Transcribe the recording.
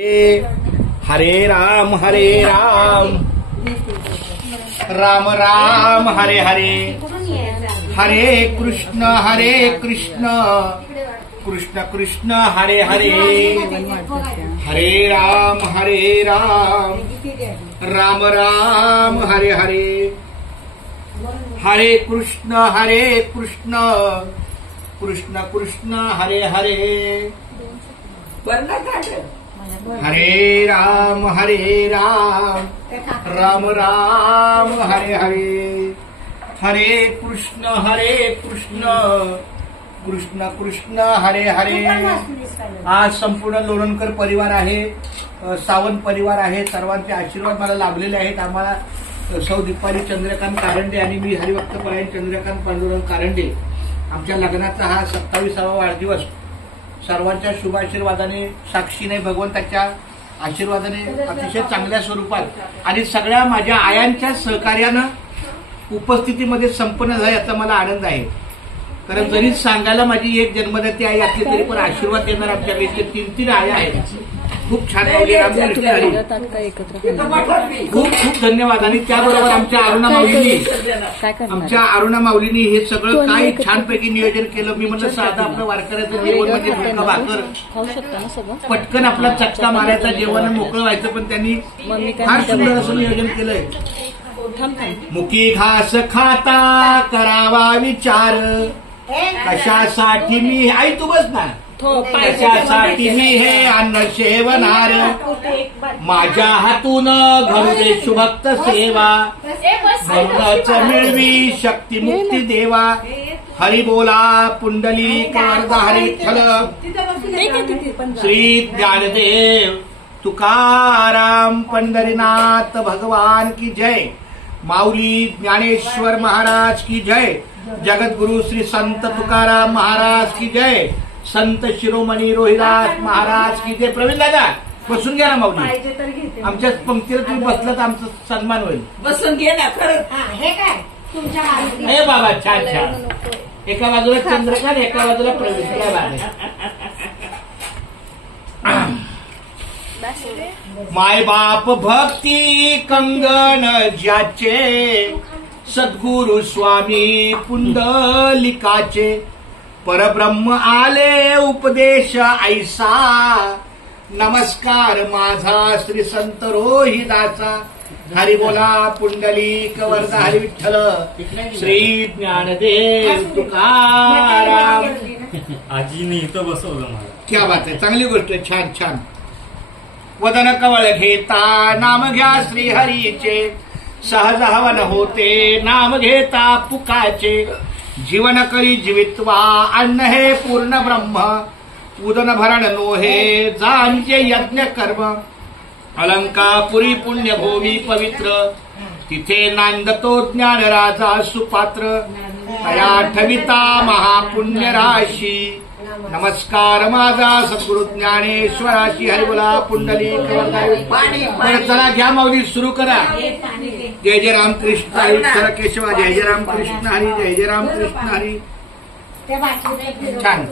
हरे राम राम राम हरे हरे, हरे कृष्ण कृष्ण कृष्ण हरे हरे, हरे राम राम राम हरे हरे, हरे कृष्ण कृष्ण कृष्ण हरे हरे, हरे राम राम राम हरे हरे, हरे कृष्ण कृष्ण कृष्ण हरे हरे। आज संपूर्ण लोणंदकर परिवार आहे, सावंत परिवार आहे, सर्वांचे आशीर्वाद मला लाभलेले आहेत। आम्हाला सौ दीपाली चंद्रकांत कारंडे आणि मी हरिभक्त परायण चंद्रकांत पांडुरंग कारंडे, आमच्या लग्नाचा हा 27वा वाढदिवस सर्वांच्या शुभाशीर्वादाने, साक्षीने, भगवंताच्या आशीर्वादाने अतिशय चांगल्या स्वरूपात आणि सगळ्या माझ्या आयांच्या सहकार्यानं उपस्थितीमध्ये संपन्न झाला याचा मला आनंद आहे। कारण जरी सांगायला माझी एक जन्मदाती आई असली तरी पण आशीर्वाद देणार आमच्याकडे 3 आया आहेत। खूप छान माऊली रामकृष्ण हरी, खूप खूप धन्यवाद। आणि त्याबरोबर आमच्या अरुणा माऊलींनी हे सगळं काय छानपैकी नियोजन केलं। मी म्हणलं साधं आपलं वारकऱ्याचं जेवण म्हणजे झुणका भाकर, पटकन आपला चटका मारायचा, जेवण मोकळं व्हायचं, पण त्यांनी फार सुंदर असं नियोजन केलंय। मुकी घास खाता करावा विचार, कशासाठी मी, आई तू बस ना, कशासाठी मी हे अन्न सेवनार, माझ्या हातून घडू दे शुभक्त सेवा, भक्तच मिळवी शक्ती मुक्ती देवा, हरी बोला पुंडलिक वरदा हरी विठ्ठल, श्री ज्ञानदेव तुकाराम पंढरीनाथ भगवान की जय, माऊली ज्ञानेश्वर महाराज की जय, जगद्गुरु श्री संत तुकाराम महाराज की जय, संत शिरोमणी रोहिदास महाराज की जय। प्रवीण दादा बसून घ्या ना माऊली, आमच्या पंक्तीला तुम्ही बसला तर आमचा सन्मान होईल। बसून घे ना खरं, हे काय तुमच्या हे बाबा छान छान, एका बाजूला चंद्रकांत एका बाजूला प्रवीण, काय बात माय बाप भक्ती कंगन ज्याचे, सद्गुरु स्वामी पुंडलिकाचे, परब्रह्म आले उपदेश ऐसा, नमस्कार माझा श्री संत रोहिदासा, हरी बोला पुंडलिक वरदा हरी विठ्ठल, श्री ज्ञानदेव तुकाराम। आजीने इथं बसवलं मला, क्या बात आहे, चांगली गोष्ट आहे, छान छान। वदन कवळ घेता नाम घ्या श्री हरीचे, सहज हवन होते नाम घेता पुकाचे, जीवन करी जीवित्वा अन्न हे पूर्ण ब्रह्म, उदन भरण नोहे जांचे यज्ञ कर्म, अलंकापुरी पुण्यभूमी पवित्र, तिथे नांदतो ज्ञान राजा सुपात्र, तया ठविता महापुण्य राशी, नमस्कार माझा सद्गुरु ज्ञानेश्वराची, हरी बोला पुंडलिक वरदा। चला घ्या माऊली, सुरू करा। जय जय राम कृष्ण हरी, विठ्ठल केशवा, जय जय राम कृष्ण हरी, जय जय राम कृष्ण हरी, छान।